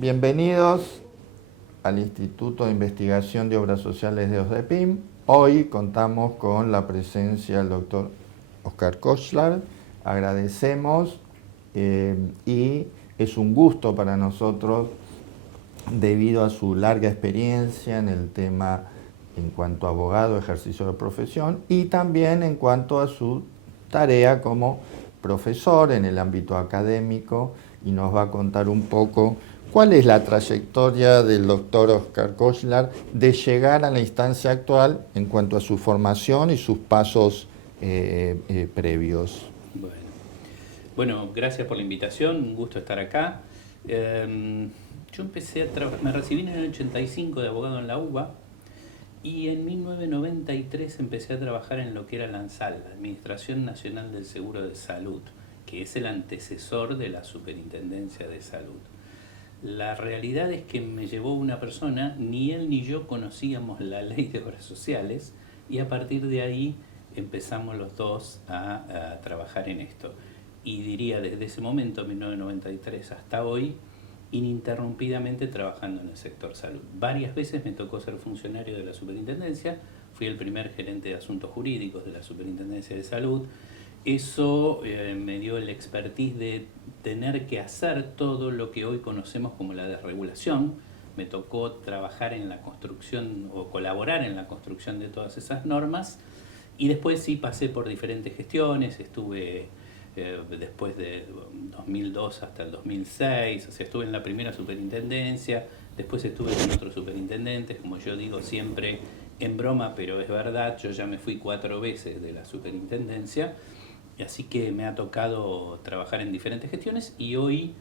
Bienvenidos al Instituto de Investigación de Obras Sociales de OSDEPIM. Hoy contamos con la presencia del doctor Oscar Kochlar. Agradecemos y es un gusto para nosotros debido a su larga experiencia en el tema en cuanto a abogado, ejercicio de profesión y también en cuanto a su tarea como profesor en el ámbito académico, y nos va a contar un poco cuál es la trayectoria del doctor Oscar Kochlar de llegar a la instancia actual en cuanto a su formación y sus pasos previos. Bueno, gracias por la invitación, un gusto estar acá. Yo empecé a trabajar, me recibí en el 85 de abogado en la UBA y en 1993 empecé a trabajar en lo que era la ANSAL, la Administración Nacional del Seguro de Salud, que es el antecesor de la Superintendencia de Salud. La realidad es que me llevó una persona, ni él ni yo conocíamos la ley de obras sociales, y a partir de ahí empezamos los dos a trabajar en esto. Y diría desde ese momento, 1993 hasta hoy, ininterrumpidamente trabajando en el sector salud. Varias veces me tocó ser funcionario de la superintendencia, fui el primer gerente de asuntos jurídicos de la superintendencia de salud. Eso me dio el expertise de tener que hacer todo lo que hoy conocemos como la desregulación. Me tocó trabajar en la construcción o colaborar en la construcción de todas esas normas, y después sí pasé por diferentes gestiones. Estuve después de 2002 hasta el 2006, o sea, estuve en la primera superintendencia, después estuve con otros superintendentes, como yo digo siempre en broma, pero es verdad, yo ya me fui 4 veces de la superintendencia, así que me ha tocado trabajar en diferentes gestiones, y hoy,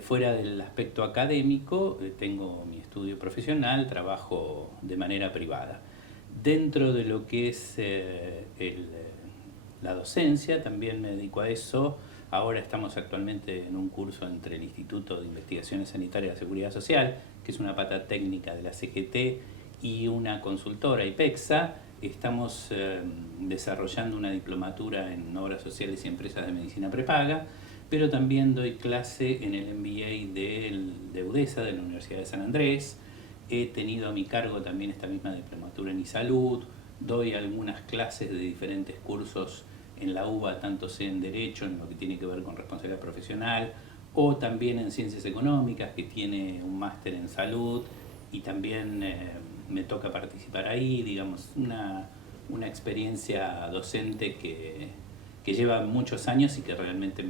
fuera del aspecto académico, tengo mi estudio profesional, trabajo de manera privada. Dentro de lo que es la docencia, también me dedico a eso. Ahora estamos actualmente en un curso entre el Instituto de Investigaciones Sanitarias de la Seguridad Social, que es una pata técnica de la CGT, y una consultora, IPEXA. Estamos desarrollando una diplomatura en Obras Sociales y Empresas de Medicina Prepaga, pero también doy clase en el MBA de UDESA, de la Universidad de San Andrés. He tenido a mi cargo también esta misma diplomatura en iSalud. Doy algunas clases de diferentes cursos en la UBA, tanto sea en Derecho, en lo que tiene que ver con responsabilidad profesional, o también en Ciencias Económicas, que tiene un máster en Salud, y también me toca participar ahí, digamos, una experiencia docente que lleva muchos años y que realmente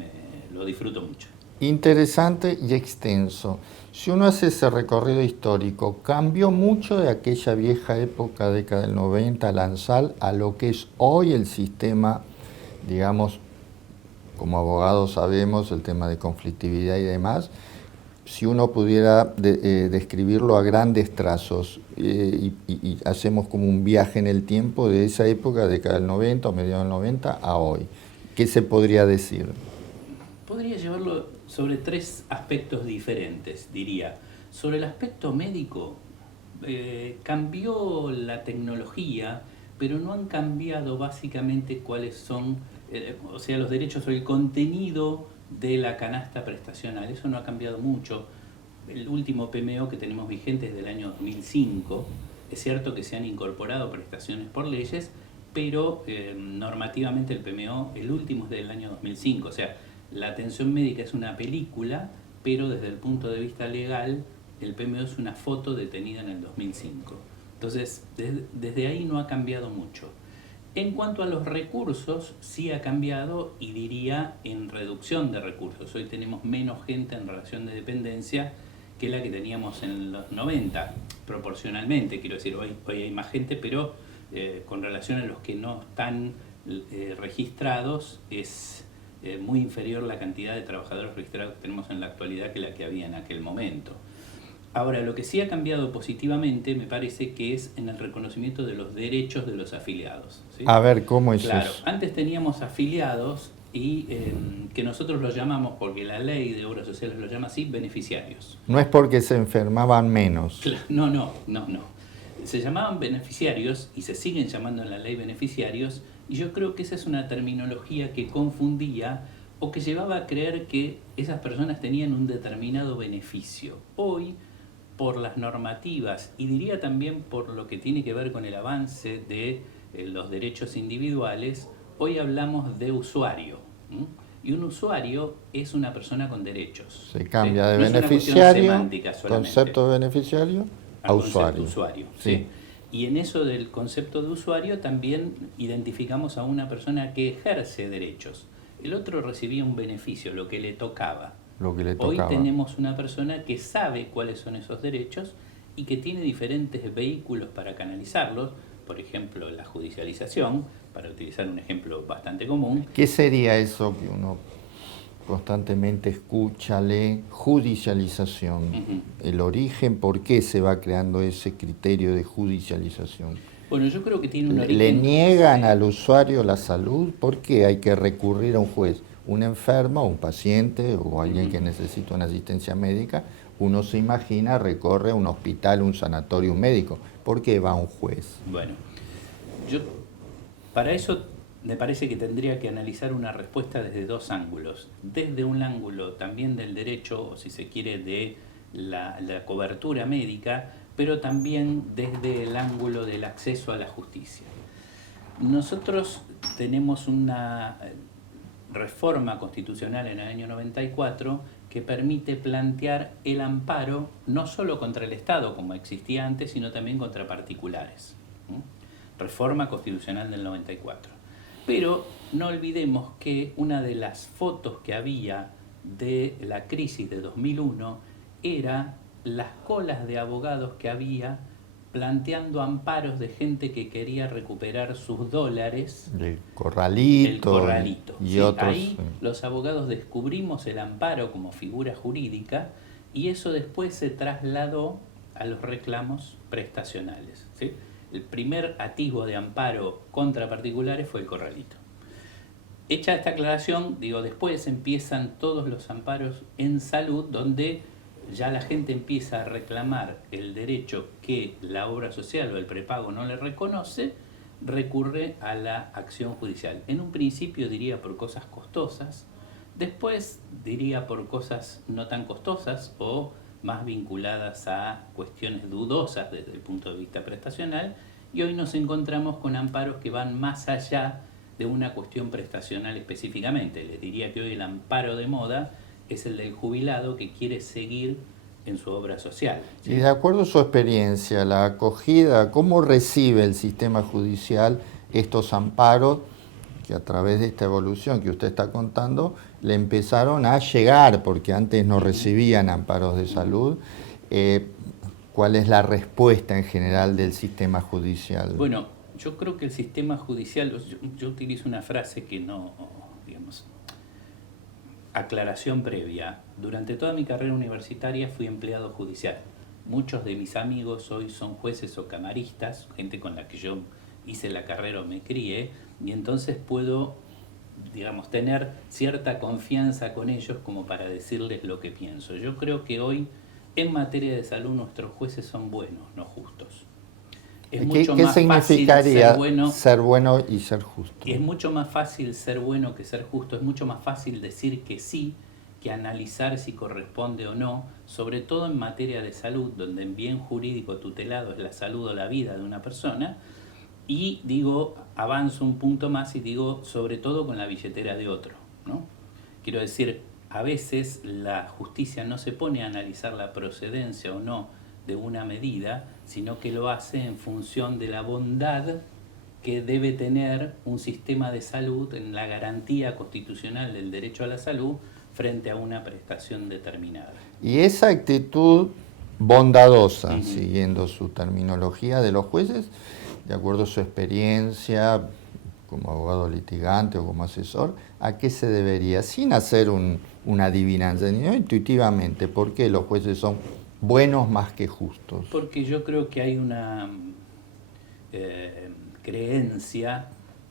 lo disfruto mucho. Interesante y extenso. Si uno hace ese recorrido histórico, ¿cambió mucho de aquella vieja época, década del 90, la ANSAL, a lo que es hoy el sistema, digamos, como abogados sabemos, el tema de conflictividad y demás? Si uno pudiera describirlo a grandes trazos y hacemos como un viaje en el tiempo de esa época, década del 90 o mediados del 90 a hoy, ¿qué se podría decir? Podría llevarlo sobre 3 aspectos diferentes, diría. Sobre el aspecto médico, cambió la tecnología, pero no han cambiado básicamente cuáles son, o sea, los derechos o el contenido de la canasta prestacional. Eso no ha cambiado mucho. El último PMO que tenemos vigente es del año 2005. Es cierto que se han incorporado prestaciones por leyes, pero normativamente el PMO, el último es del año 2005. O sea, la atención médica es una película, pero desde el punto de vista legal, el PMO es una foto detenida en el 2005. Entonces, desde ahí no ha cambiado mucho. En cuanto a los recursos, sí ha cambiado, y diría en reducción de recursos. Hoy tenemos menos gente en relación de dependencia que la que teníamos en los 90, proporcionalmente. Quiero decir, hoy hay más gente, pero con relación a los que no están registrados, es muy inferior la cantidad de trabajadores registrados que tenemos en la actualidad que la que había en aquel momento. Ahora, lo que sí ha cambiado positivamente, me parece que es en el reconocimiento de los derechos de los afiliados, ¿sí? A ver, ¿cómo es Claro, eso? antes teníamos afiliados y que nosotros los llamamos, porque la ley de obras sociales lo llama así, beneficiarios. No es porque se enfermaban menos. No. Se llamaban beneficiarios y se siguen llamando en la ley beneficiarios, y yo creo que esa es una terminología que confundía o que llevaba a creer que esas personas tenían un determinado beneficio. Hoy, por las normativas y diría también por lo que tiene que ver con el avance de los derechos individuales, hoy hablamos de usuario. ¿M? Y un usuario es una persona con derechos. Se cambia de no beneficiario, concepto de beneficiario, a usuario. Usuario, sí. ¿sí? Y en eso del concepto de usuario también identificamos a una persona que ejerce derechos. El otro recibía un beneficio, lo que le tocaba. Lo que le tocaba. Hoy tenemos una persona que sabe cuáles son esos derechos y que tiene diferentes vehículos para canalizarlos, por ejemplo, la judicialización, para utilizar un ejemplo bastante común. ¿Qué sería eso que uno constantemente escucha, lee? Judicialización. El origen, ¿por qué se va creando ese criterio de judicialización? Bueno, yo creo que tiene un origen... ¿Le niegan al usuario la salud? ¿Por qué hay que recurrir a un juez? Un enfermo, un paciente o alguien que necesita una asistencia médica, uno se imagina, recorre a un hospital, un sanatorio, un médico. ¿Por qué va a un juez? Bueno, yo para eso me parece que tendría que analizar una respuesta desde dos ángulos. Desde un ángulo también del derecho, o si se quiere, de la cobertura médica, pero también desde el ángulo del acceso a la justicia. Nosotros tenemos una reforma constitucional en el año 94 que permite plantear el amparo no solo contra el Estado, como existía antes, sino también contra particulares. Reforma constitucional del 94. Pero no olvidemos que una de las fotos que había de la crisis de 2001 era las colas de abogados que había planteando amparos de gente que quería recuperar sus dólares. El corralito. Y sí, otros. Ahí los abogados descubrimos el amparo como figura jurídica y eso después se trasladó a los reclamos prestacionales. ¿Sí? El primer atisbo de amparo contra particulares fue el corralito. Hecha esta aclaración, después empiezan todos los amparos en salud, donde ya la gente empieza a reclamar el derecho que la obra social o el prepago no le reconoce, recurre a la acción judicial. En un principio diría por cosas costosas, después diría por cosas no tan costosas o más vinculadas a cuestiones dudosas desde el punto de vista prestacional, y hoy nos encontramos con amparos que van más allá de una cuestión prestacional específicamente. Les diría que hoy el amparo de moda es el del jubilado que quiere seguir en su obra social. ¿Sí? Y de acuerdo a su experiencia, la acogida, ¿cómo recibe el sistema judicial estos amparos que a través de esta evolución que usted está contando le empezaron a llegar, porque antes no recibían amparos de salud? ¿Cuál es la respuesta en general del sistema judicial? Bueno, yo creo que el sistema judicial, yo utilizo una frase que no, aclaración previa. Durante toda mi carrera universitaria fui empleado judicial. Muchos de mis amigos hoy son jueces o camaristas, gente con la que yo hice la carrera o me crié, y entonces puedo, tener cierta confianza con ellos como para decirles lo que pienso. Yo creo que hoy, en materia de salud, nuestros jueces son buenos, no justos. ¿Qué significaría ser bueno y ser justo? Es mucho más fácil ser bueno que ser justo, es mucho más fácil decir que sí que analizar si corresponde o no, sobre todo en materia de salud, donde en bien jurídico tutelado es la salud o la vida de una persona, y avanzo un punto más y digo, sobre todo con la billetera de otro, ¿no? Quiero decir, a veces la justicia no se pone a analizar la procedencia o no de una medida, sino que lo hace en función de la bondad que debe tener un sistema de salud en la garantía constitucional del derecho a la salud frente a una prestación determinada. Y esa actitud bondadosa, siguiendo su terminología de los jueces, de acuerdo a su experiencia como abogado litigante o como asesor, ¿a qué se debería? Sin hacer una adivinanza, sino intuitivamente, ¿por qué los jueces son buenos más que justos? Porque yo creo que hay una creencia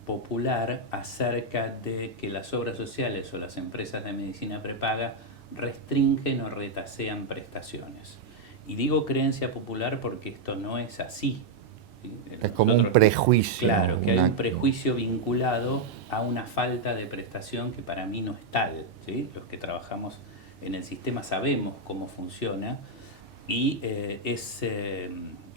popular acerca de que las obras sociales o las empresas de medicina prepaga restringen o retasean prestaciones. Y digo creencia popular porque esto no es así. ¿sí? Es como un prejuicio. Claro, que hay un prejuicio vinculado a una falta de prestación que para mí no es tal, ¿sí? Los que trabajamos en el sistema sabemos cómo funciona y es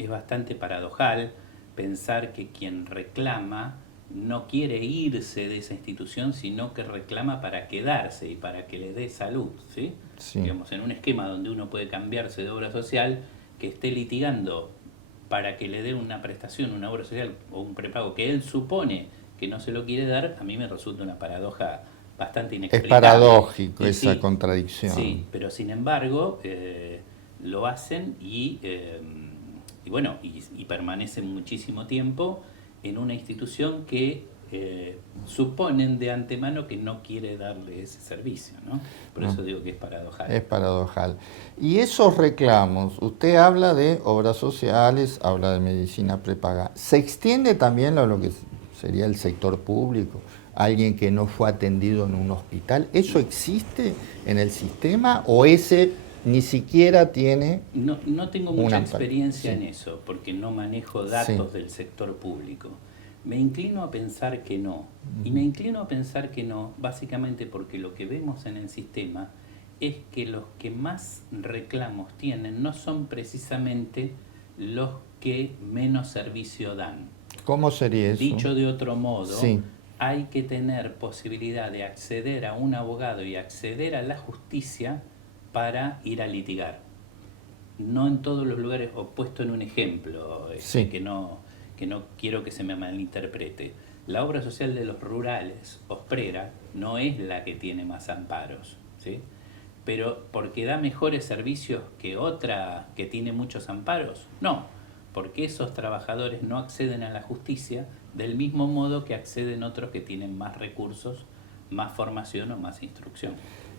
bastante paradojal pensar que quien reclama no quiere irse de esa institución, sino que reclama para quedarse y para que le dé salud, ¿sí? Sí. Digamos, en un esquema donde uno puede cambiarse de obra social, que esté litigando para que le dé una prestación, una obra social o un prepago que él supone que no se lo quiere dar, a mí me resulta una paradoja bastante Es inexplicable. paradójico esa Sí, contradicción. sí, pero sin embargo lo hacen y bueno, y permanecen muchísimo tiempo en una institución que suponen de antemano que no quiere darle ese servicio, ¿no? Por eso digo que es paradojal. Es paradojal. Y esos reclamos, usted habla de obras sociales, habla de medicina prepaga. ¿Se extiende también a lo que sería el sector público? ¿Alguien que no fue atendido en un hospital? ¿Eso existe en el sistema o ese ni siquiera tiene? No tengo mucha experiencia sí. en eso, porque no manejo datos del sector público. Me inclino a pensar que no. Y me inclino a pensar que no, básicamente porque lo que vemos en el sistema es que los que más reclamos tienen no son precisamente los que menos servicio dan. ¿Cómo sería eso? Dicho de otro modo, sí. Hay que tener posibilidad de acceder a un abogado y acceder a la justicia para ir a litigar. No en todos los lugares, o puesto en un ejemplo, sí. que no quiero que se me malinterprete. La obra social de los rurales, Osprera, no es la que tiene más amparos, ¿sí? Pero porque da mejores servicios que otra que tiene muchos amparos, no, porque esos trabajadores no acceden a la justicia del mismo modo que acceden otros que tienen más recursos, más formación o más instrucción.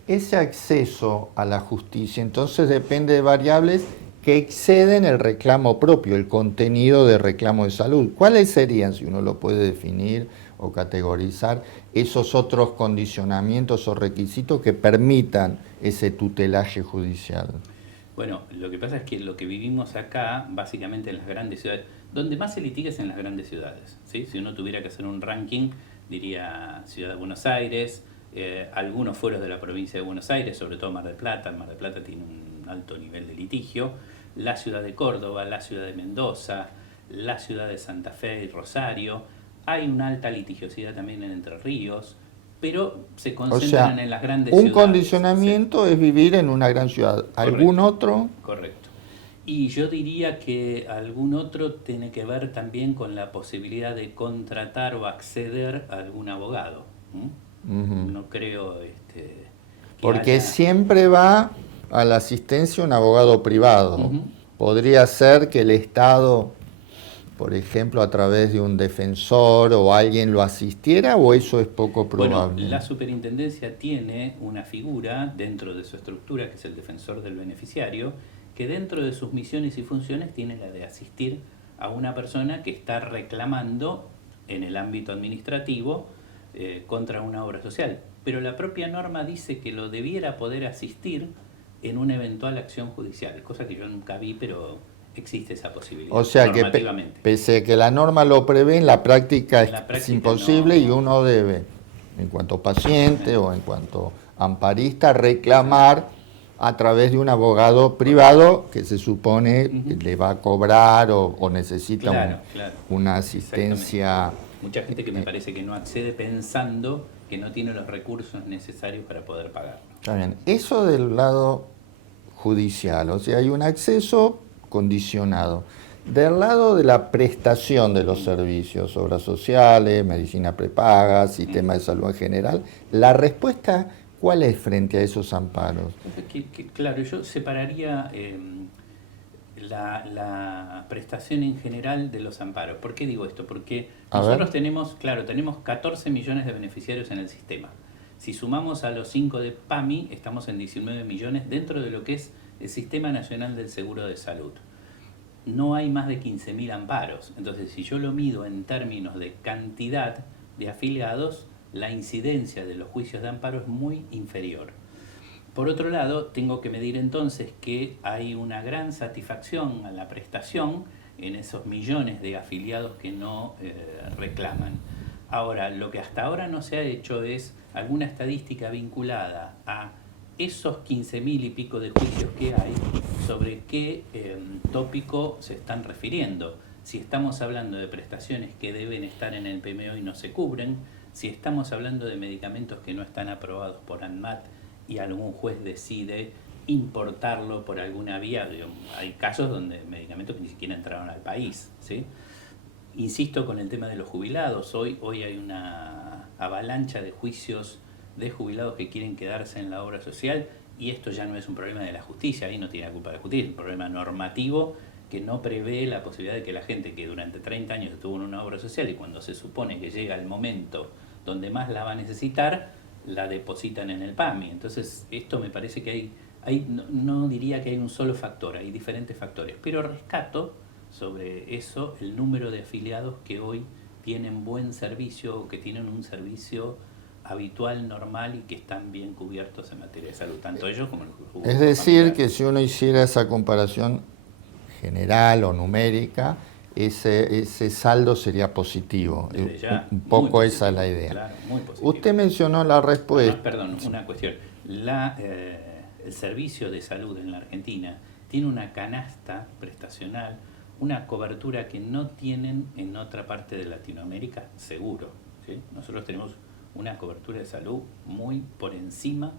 Ese acceso a la justicia entonces depende de variables que exceden el reclamo propio, el contenido de reclamo de salud. ¿Cuáles serían, si uno lo puede definir o categorizar, esos otros condicionamientos o requisitos que permitan ese tutelaje judicial? Bueno, lo que pasa es que lo que vivimos acá, básicamente en las grandes ciudades, donde más se litiga es en las grandes ciudades, ¿sí? Si uno tuviera que hacer un ranking, diría Ciudad de Buenos Aires, algunos fueros de la provincia de Buenos Aires, sobre todo Mar del Plata. Mar del Plata tiene un alto nivel de litigio. La ciudad de Córdoba, la ciudad de Mendoza, la ciudad de Santa Fe y Rosario. Hay una alta litigiosidad también en Entre Ríos, pero se concentran en las grandes ciudades. Un condicionamiento es vivir en una gran ciudad. ¿Algún otro? Correcto. Y yo diría que algún otro tiene que ver también con la posibilidad de contratar o acceder a algún abogado. No creo porque siempre va a la asistencia un abogado privado. Podría ser que el Estado, por ejemplo, a través de un defensor o alguien lo asistiera, ¿o eso es poco probable? Bueno, la superintendencia tiene una figura dentro de su estructura, que es el defensor del beneficiario, que dentro de sus misiones y funciones tiene la de asistir a una persona que está reclamando en el ámbito administrativo contra una obra social. Pero la propia norma dice que lo debiera poder asistir en una eventual acción judicial, cosa que yo nunca vi, pero existe esa posibilidad. O sea que pese a que la norma lo prevé, en la práctica es imposible y uno debe, en cuanto paciente o en cuanto amparista, reclamar a través de un abogado privado que se supone le va a cobrar o necesita una asistencia. Mucha gente que me parece que no accede pensando que no tiene los recursos necesarios para poder pagarlo. Está bien. Eso del lado judicial, o sea, hay un acceso condicionado. Del lado de la prestación de los servicios, obras sociales, medicina prepaga, sistema de salud en general, la respuesta, ¿cuál es frente a esos amparos? Claro, yo separaría la prestación en general de los amparos. ¿Por qué digo esto? Porque nosotros tenemos 14 millones de beneficiarios en el sistema. Si sumamos a los 5 de PAMI, estamos en 19 millones dentro de lo que es el Sistema Nacional del Seguro de Salud. No hay más de 15.000 amparos. Entonces, si yo lo mido en términos de cantidad de afiliados, la incidencia de los juicios de amparo es muy inferior. Por otro lado, tengo que medir entonces que hay una gran satisfacción a la prestación en esos millones de afiliados que no reclaman. Ahora, lo que hasta ahora no se ha hecho es alguna estadística vinculada a esos 15.000 y pico de juicios que hay, sobre qué tópico se están refiriendo. Si estamos hablando de prestaciones que deben estar en el PMO y no se cubren, si estamos hablando de medicamentos que no están aprobados por ANMAT y algún juez decide importarlo por alguna vía. Hay casos donde medicamentos que ni siquiera entraron al país, ¿sí? Insisto con el tema de los jubilados. Hoy hay una avalancha de juicios de jubilados que quieren quedarse en la obra social, y esto ya no es un problema de la justicia, ahí no tiene la culpa de la justicia, es un problema normativo que no prevé la posibilidad de que la gente que durante 30 años estuvo en una obra social y cuando se supone que llega el momento donde más la va a necesitar, la depositan en el PAMI. Entonces, esto me parece que no diría que hay un solo factor, hay diferentes factores, pero rescato sobre eso el número de afiliados que hoy tienen buen servicio o que tienen un servicio habitual, normal, y que están bien cubiertos en materia de salud, tanto ellos como los Es decir, familiares. que si uno hiciera esa comparación general o numérica, ese saldo sería positivo. Ya, un poco positivo, esa es la idea. Claro, muy positivo. Usted mencionó la respuesta. Perdón, una cuestión. El servicio de salud en la Argentina tiene una canasta prestacional, una cobertura que no tienen en otra parte de Latinoamérica, seguro, ¿sí? Nosotros tenemos una cobertura de salud muy por encima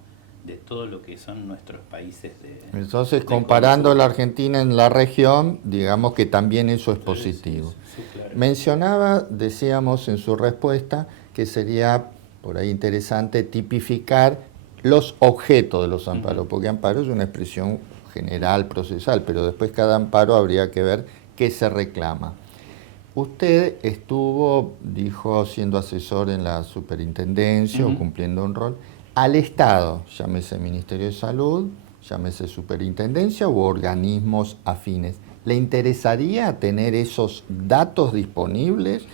de todo lo que son nuestros países de... Entonces, comparando la Argentina en la región, digamos que también eso es Sí, positivo. sí, claro. Mencionaba, decíamos en su respuesta, que sería por ahí interesante tipificar los objetos de los amparos, porque amparo es una expresión general, procesal, pero después cada amparo habría que ver qué se reclama. Usted estuvo, dijo, siendo asesor en la superintendencia o cumpliendo un rol al Estado, llámese Ministerio de Salud, llámese superintendencia u organismos afines. ¿Le interesaría tener esos datos disponibles?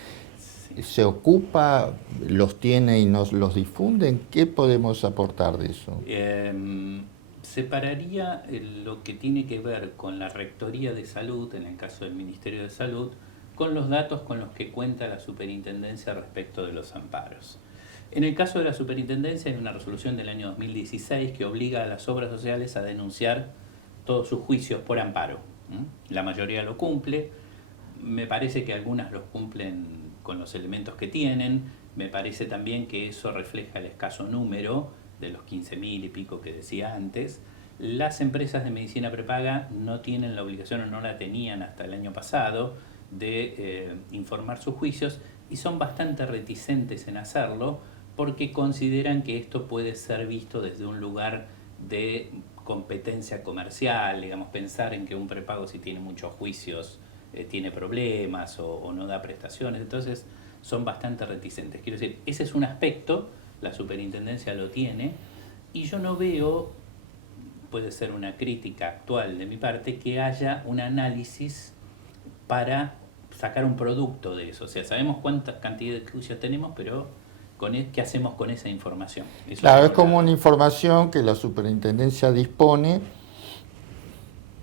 ¿Se ocupa, los tiene y nos los difunden? ¿Qué podemos aportar de eso? Separaría lo que tiene que ver con la Rectoría de Salud, en el caso del Ministerio de Salud, con los datos con los que cuenta la superintendencia respecto de los amparos. En el caso de la superintendencia hay una resolución del año 2016 que obliga a las obras sociales a denunciar todos sus juicios por amparo. La mayoría lo cumple, me parece que algunas los cumplen con los elementos que tienen, me parece también que eso refleja el escaso número de los 15.000 y pico que decía antes. Las empresas de medicina prepaga no tienen la obligación, o no la tenían hasta el año pasado, de informar sus juicios, y son bastante reticentes en hacerlo porque consideran que esto puede ser visto desde un lugar de competencia comercial, digamos, pensar en que un prepago, si tiene muchos juicios, tiene problemas o no da prestaciones. Entonces son bastante reticentes. Quiero decir, ese es un aspecto, la superintendencia lo tiene, y yo no veo, puede ser una crítica actual de mi parte, que haya un análisis para sacar un producto de eso. O sea, sabemos cuánta cantidad de juicios tenemos, pero ¿qué hacemos con esa información? Eso claro, es como una información que la superintendencia dispone,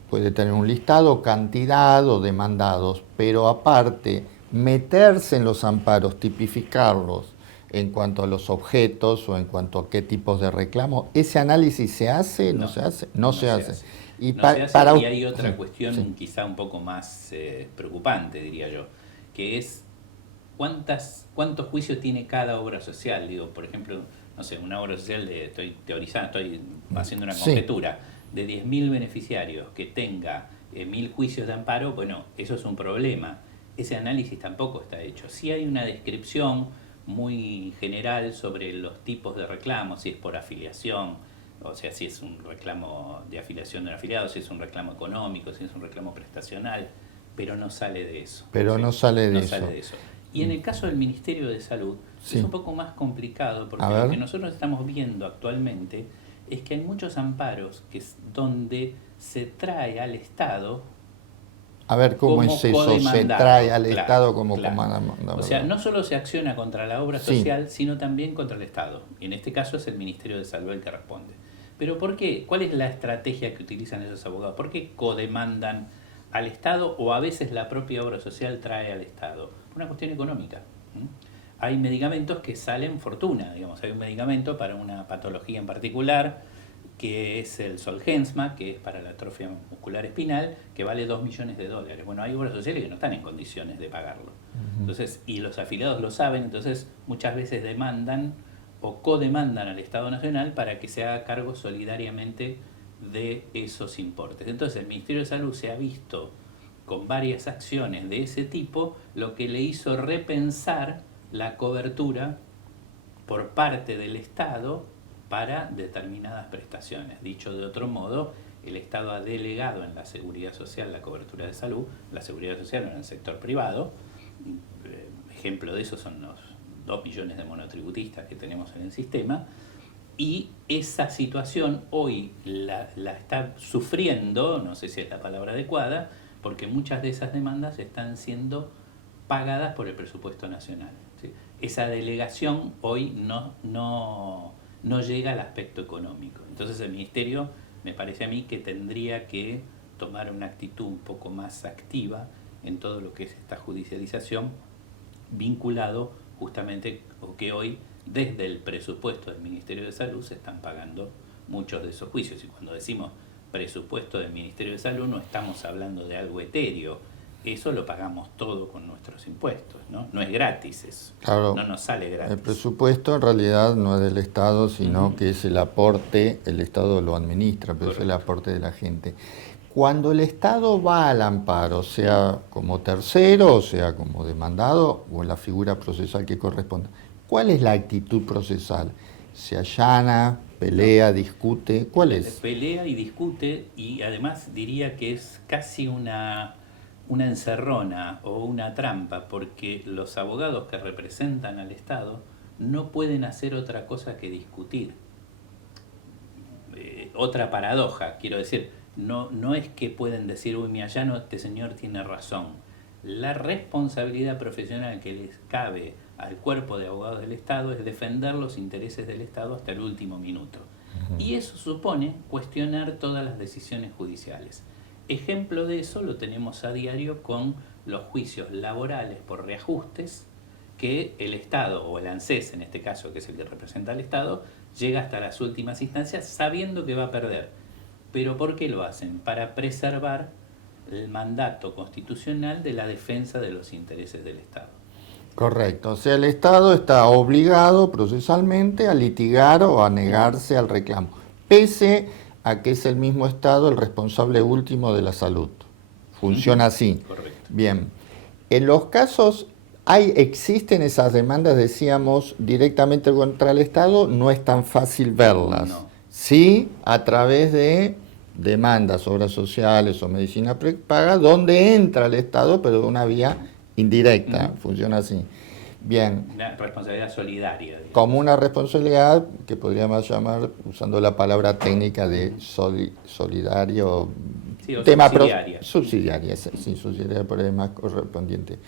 puede tener un listado, cantidad o demandados, pero aparte, meterse en los amparos, tipificarlos en cuanto a los objetos o en cuanto a qué tipos de reclamo, ¿ese análisis se hace? ¿No se hace? No se hace. Y hay otra cuestión quizá un poco más preocupante, diría yo, que es cuántos juicios tiene cada obra social. Digo, por ejemplo, no sé, una obra social, estoy teorizando, estoy haciendo una conjetura, de 10.000 beneficiarios que tenga 1.000 juicios de amparo, bueno, eso es un problema. Ese análisis tampoco está hecho. Sí hay una descripción muy general sobre los tipos de reclamos, si es por afiliación, o sea, si es un reclamo de afiliación de un afiliado, si es un reclamo económico, si es un reclamo prestacional, pero no sale de eso. Pero ¿sí? no sale de no eso. Sale de eso. Y en el caso del Ministerio de Salud es un poco más complicado, porque lo que nosotros estamos viendo actualmente es que hay muchos amparos que es donde se trae al Estado. A ver, ¿cómo es eso? Se trae al Estado como comandante. O sea, no solo se acciona contra la obra social, sino también contra el Estado. Y en este caso es el Ministerio de Salud el que responde. ¿Pero por qué? ¿Cuál es la estrategia que utilizan esos abogados? ¿Por qué codemandan al Estado, o a veces la propia obra social trae al Estado, por una cuestión económica. Hay medicamentos que salen fortuna, digamos, hay un medicamento para una patología en particular, que es el Zolgensma, que es para la atrofia muscular espinal, que vale $2 millones. Bueno, hay obras sociales que no están en condiciones de pagarlo. Entonces, y los afiliados lo saben, entonces muchas veces demandan o codemandan al Estado Nacional para que se haga cargo solidariamente de esos importes. Entonces el Ministerio de Salud se ha visto con varias acciones de ese tipo, lo que le hizo repensar la cobertura por parte del Estado para determinadas prestaciones. Dicho de otro modo, el Estado ha delegado en la Seguridad Social la cobertura de salud, la Seguridad Social en el sector privado. Ejemplo de eso son los 2 millones de monotributistas que tenemos en el sistema, y esa situación hoy la está sufriendo, no sé si es la palabra adecuada, porque muchas de esas demandas están siendo pagadas por el presupuesto nacional, ¿sí? Esa delegación hoy no llega al aspecto económico. Entonces el Ministerio, me parece a mí, que tendría que tomar una actitud un poco más activa en todo lo que es esta judicialización, vinculado justamente, o que hoy desde el presupuesto del Ministerio de Salud se están pagando muchos de esos juicios. Y cuando decimos presupuesto del Ministerio de Salud no estamos hablando de algo etéreo, eso lo pagamos todo con nuestros impuestos, ¿no? No es gratis eso, Claro, no nos sale gratis. el presupuesto en realidad no es del Estado, sino que es el aporte, el Estado lo administra, pero es el aporte de la gente. Cuando el Estado va al amparo, sea como tercero, o sea como demandado, o en la figura procesal que corresponda, ¿cuál es la actitud procesal? ¿Se allana, pelea, discute? ¿Cuál es? Pelea y discute, y además diría que es casi una encerrona o una trampa, porque los abogados que representan al Estado no pueden hacer otra cosa que discutir. Otra paradoja, quiero decir, no es que pueden decir, uy, mi allano, este señor tiene razón. La responsabilidad profesional que les cabe al cuerpo de abogados del Estado es defender los intereses del Estado hasta el último minuto. Y eso supone cuestionar todas las decisiones judiciales. Ejemplo de eso lo tenemos a diario con los juicios laborales por reajustes que el Estado, o el ANSES en este caso, que es el que representa al Estado, llega hasta las últimas instancias sabiendo que va a perder. ¿Pero por qué lo hacen? Para preservar el mandato constitucional de la defensa de los intereses del Estado. Correcto, o sea, el Estado está obligado procesalmente a litigar o a negarse al reclamo, pese a que es el mismo Estado el responsable último de la salud. Funciona así. Correcto. Bien, en los casos existen esas demandas, decíamos, directamente contra el Estado, no es tan fácil verlas. No. Sí, a través de demandas, obras sociales o medicina prepaga, donde entra el Estado, pero de una vía indirecta, funciona así. Bien. Una responsabilidad solidaria. Digamos. Como una responsabilidad que podríamos llamar, usando la palabra técnica de solidario, sí, o tema subsidiaria. Subsidiaria, sí, subsidiaria por el más correspondiente.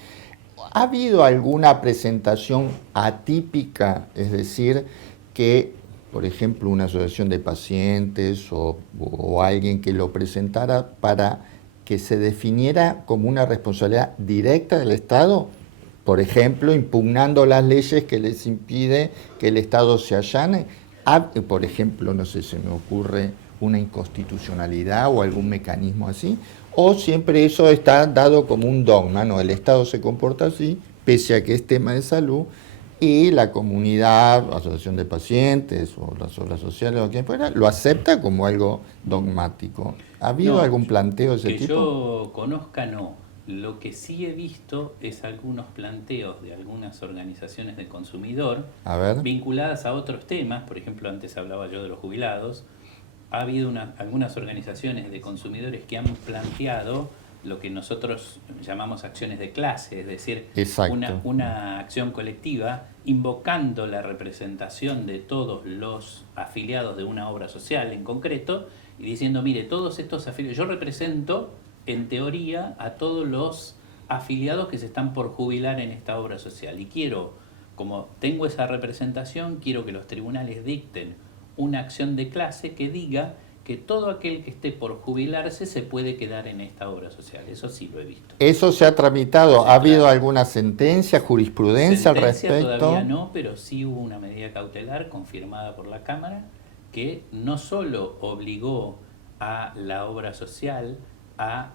¿Ha habido alguna presentación atípica, es decir, que, por ejemplo, una asociación de pacientes o alguien que lo presentara para que se definiera como una responsabilidad directa del Estado? Por ejemplo, impugnando las leyes que les impide que el Estado se allane. Por ejemplo, no sé, se me ocurre una inconstitucionalidad o algún mecanismo así. O siempre eso está dado como un dogma, ¿no? El Estado se comporta así, pese a que es tema de salud, y la comunidad, asociación de pacientes o las obras sociales o quien fuera, lo acepta como algo dogmático. ¿Ha habido algún planteo de ese tipo? Que yo conozca, no. Lo que sí he visto es algunos planteos de algunas organizaciones de consumidor vinculadas a otros temas. Por ejemplo, antes hablaba yo de los jubilados. Ha habido algunas organizaciones de consumidores que han planteado lo que nosotros llamamos acciones de clase, es decir, una acción colectiva invocando la representación de todos los afiliados de una obra social en concreto y diciendo, mire, todos estos afiliados, yo represento en teoría a todos los afiliados que se están por jubilar en esta obra social y quiero, como tengo esa representación, quiero que los tribunales dicten una acción de clase que diga que que todo aquel que esté por jubilarse se puede quedar en esta obra social. Eso sí lo he visto. ¿Eso se ha tramitado? Sí, ¿Ha habido claro. alguna sentencia, jurisprudencia al Sentencia respecto? todavía no, pero sí hubo una medida cautelar confirmada por la Cámara que no solo obligó a la obra social a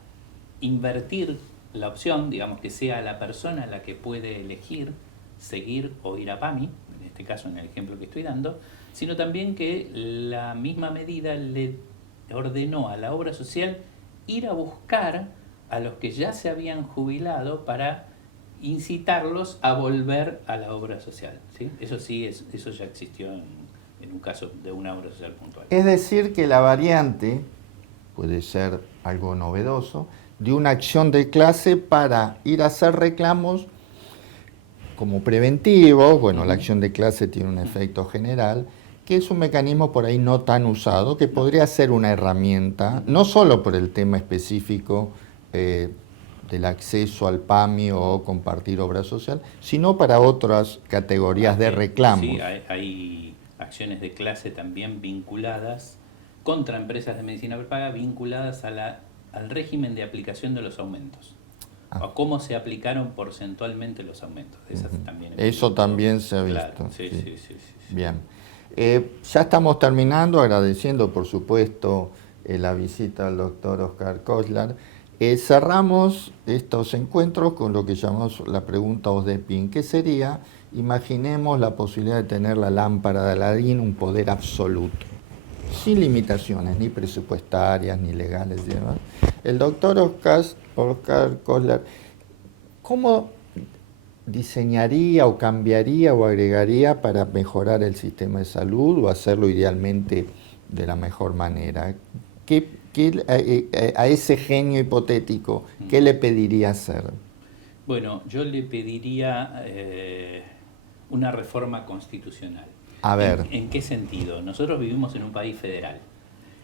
invertir la opción, digamos que sea la persona la que puede elegir seguir o ir a PAMI, en este caso en el ejemplo que estoy dando, sino también que la misma medida le ordenó a la obra social ir a buscar a los que ya se habían jubilado para incitarlos a volver a la obra social, ¿sí? Eso sí, eso ya existió en un caso de una obra social puntual. Es decir, que la variante puede ser algo novedoso, de una acción de clase para ir a hacer reclamos como preventivo. Bueno, la acción de clase tiene un efecto general, que es un mecanismo por ahí no tan usado, que podría ser una herramienta, no solo por el tema específico del acceso al PAMI o compartir obra social, sino para otras categorías de reclamos. Sí, hay acciones de clase también vinculadas contra empresas de medicina prepaga, vinculadas al régimen de aplicación de los aumentos. O cómo se aplicaron porcentualmente los aumentos. Eso también se ha visto. Claro, sí. Bien. Ya estamos terminando, agradeciendo por supuesto la visita al doctor Oscar Koshlar. Cerramos estos encuentros con lo que llamamos la pregunta OSDEPIN, que sería, imaginemos la posibilidad de tener la lámpara de Aladín, un poder absoluto, sin limitaciones, ni presupuestarias, ni legales y demás. El doctor Oscar Koshlar, ¿cómo diseñaría o cambiaría o agregaría para mejorar el sistema de salud o hacerlo idealmente de la mejor manera? A ese genio hipotético, ¿qué le pediría hacer? Bueno, yo le pediría una reforma constitucional. A ver. ¿En qué sentido? Nosotros vivimos en un país federal.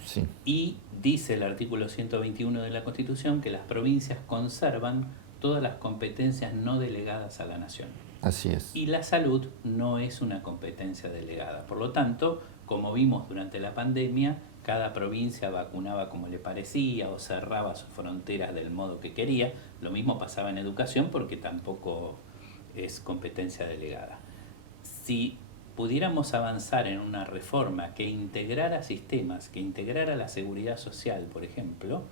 Sí. Y dice el artículo 121 de la Constitución que las provincias conservan todas las competencias no delegadas a la nación. Así es. Y la salud no es una competencia delegada. Por lo tanto, como vimos durante la pandemia, cada provincia vacunaba como le parecía o cerraba sus fronteras del modo que quería. Lo mismo pasaba en educación porque tampoco es competencia delegada. Si pudiéramos avanzar en una reforma que integrara sistemas, que integrara la seguridad social, por ejemplo,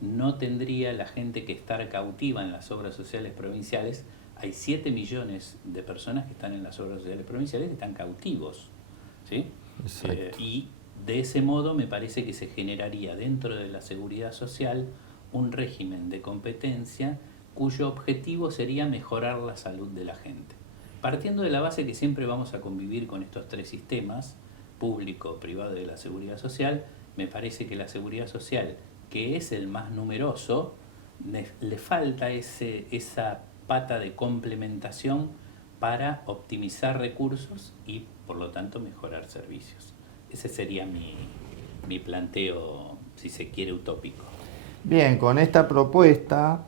no tendría la gente que estar cautiva en las obras sociales provinciales. Hay 7 millones de personas que están en las obras sociales provinciales que están cautivos, ¿sí? Y de ese modo me parece que se generaría dentro de la seguridad social un régimen de competencia cuyo objetivo sería mejorar la salud de la gente. Partiendo de la base que siempre vamos a convivir con estos tres sistemas, público, privado y de la seguridad social, me parece que la seguridad social, que es el más numeroso, le falta esa pata de complementación para optimizar recursos y, por lo tanto, mejorar servicios. Ese sería mi planteo, si se quiere, utópico. Bien, con esta propuesta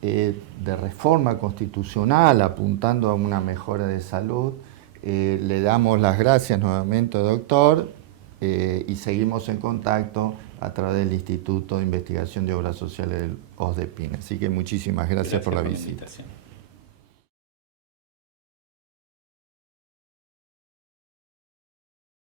de reforma constitucional apuntando a una mejora de salud, le damos las gracias nuevamente, doctor, y seguimos en contacto a través del Instituto de Investigación de Obras Sociales del OSDEPIN. Así que muchísimas gracias por la visita.